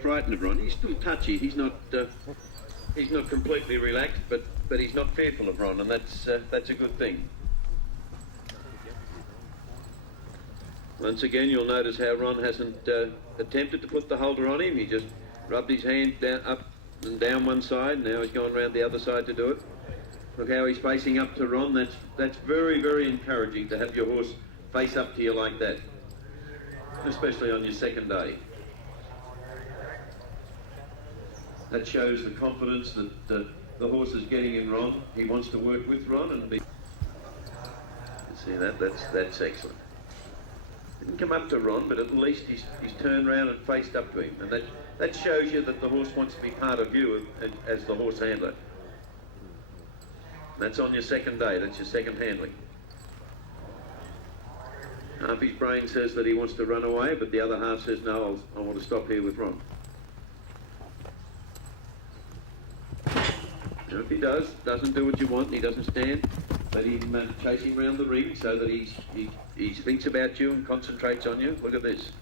frightened of Ron. He's still touchy. He's not completely relaxed, but he's not fearful of Ron, and that's a good thing. Once again, you'll notice how Ron hasn't attempted to put the holder on him. He just rubbed his hand down, up and down one side. Now he's gone round the other side to do it. Look how he's facing up to Ron. That's very, very encouraging to have your horse face up to you like that, especially on your second day. That shows the confidence that the horse is getting in Ron. He wants to work with Ron and be. See that? That's excellent. Didn't come up to Ron, but at least he's turned round and faced up to him, and that shows you that the horse wants to be part of you as the horse handler. That's on your second day. That's your second handling. Half his brain says that he wants to run away, but the other half says, no, I want to stop here with Ron. Now, if he doesn't do what you want, and he doesn't stand, let him chase him around the ring so that he thinks about you and concentrates on you. Look at this.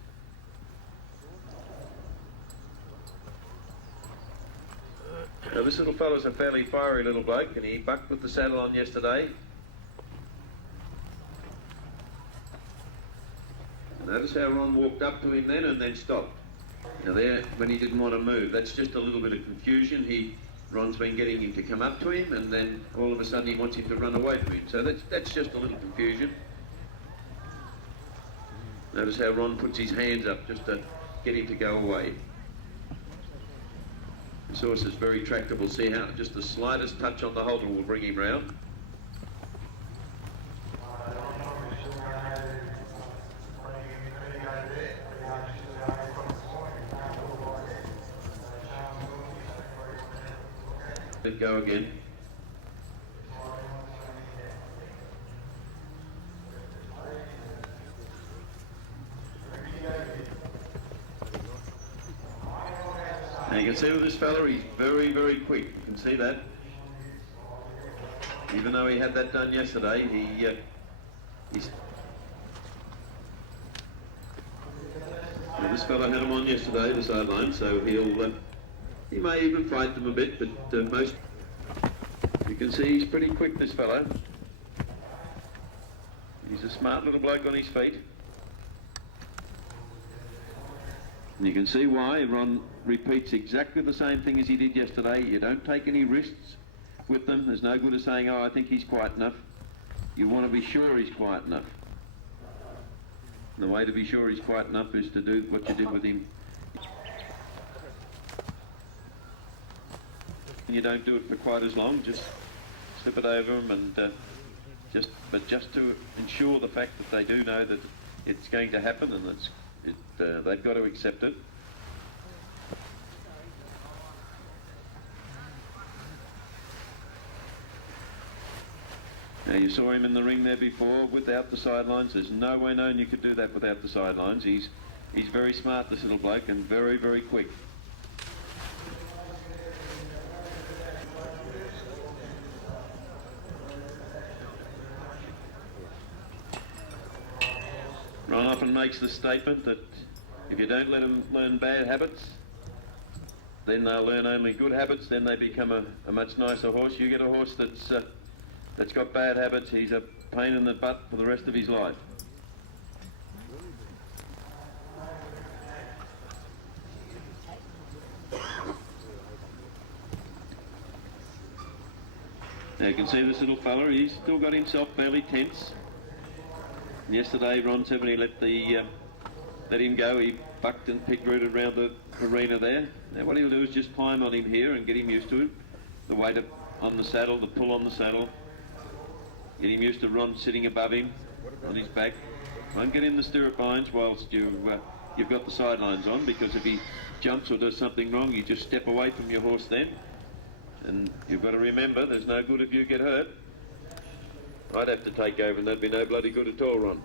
Now, this little fella's a fairly fiery little bloke, and he bucked with the saddle on yesterday. Notice how Ron walked up to him then and then stopped. Now there, when he didn't want to move, that's just a little bit of confusion. Ron's been getting him to come up to him, and then all of a sudden he wants him to run away from him. So that's just a little confusion. Notice how Ron puts his hands up just to get him to go away. This horse is very tractable. See how just the slightest touch on the halter will bring him round. Let go again. Now you can see with this fella, he's very, very quick. You can see that. Even though he had that done yesterday, this fella had him on yesterday, the sideline, so he may even fight them a bit, but most you can see he's pretty quick, this fellow. He's a smart little bloke on his feet. And you can see why Ron repeats exactly the same thing as he did yesterday. You don't take any risks with them. There's no good of saying, oh, I think he's quiet enough. You want to be sure he's quiet enough. And the way to be sure he's quiet enough is to do what you did with him. And you don't do it for quite as long, just slip it over them and just to ensure the fact that they do know that it's going to happen and they've got to accept it. Now you saw him in the ring there before without the sidelines. There's no way known you could do that without the sidelines. He's very smart, this little bloke, and very, very quick. Ron often makes the statement that if you don't let them learn bad habits, then they'll learn only good habits, then they become a much nicer horse. You get a horse that's got bad habits, he's a pain in the butt for the rest of his life. Now you can see this little fella, he's still got himself fairly tense. Yesterday, Ron said when he let him go, he bucked and pig-rooted around the arena there. Now what he'll do is just climb on him here and get him used to it. The weight on the saddle, the pull on the saddle. Get him used to Ron sitting above him on his back. Won't get in the stirrup irons whilst you've got the sidelines on, because if he jumps or does something wrong, you just step away from your horse then. And you've got to remember, there's no good if you get hurt. I'd have to take over and there'd be no bloody good at all, Ron.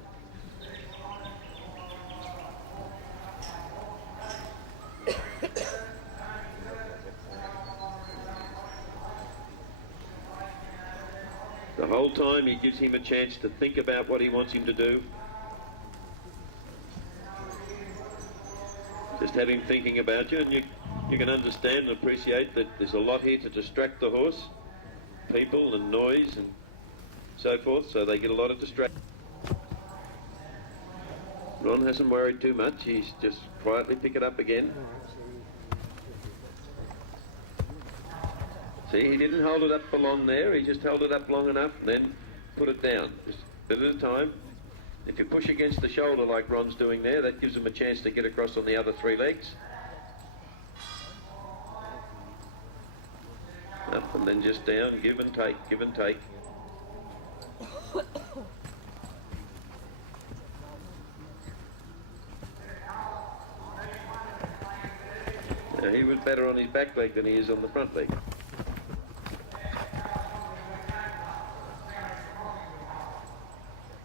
The whole time he gives him a chance to think about what he wants him to do. Just just have him thinking about you, and you can understand and appreciate that there's a lot here to distract the horse, people and noise and so forth, so they get a lot of distraction. Ron hasn't worried too much. He's just quietly pick it up again. See, he didn't hold it up for long there. He just held it up long enough and then put it down. Just a bit at a time. If you push against the shoulder like Ron's doing there, that gives him a chance to get across on the other three legs. Up and then just down, give and take, give and take. Now, he was better on his back leg than he is on the front leg.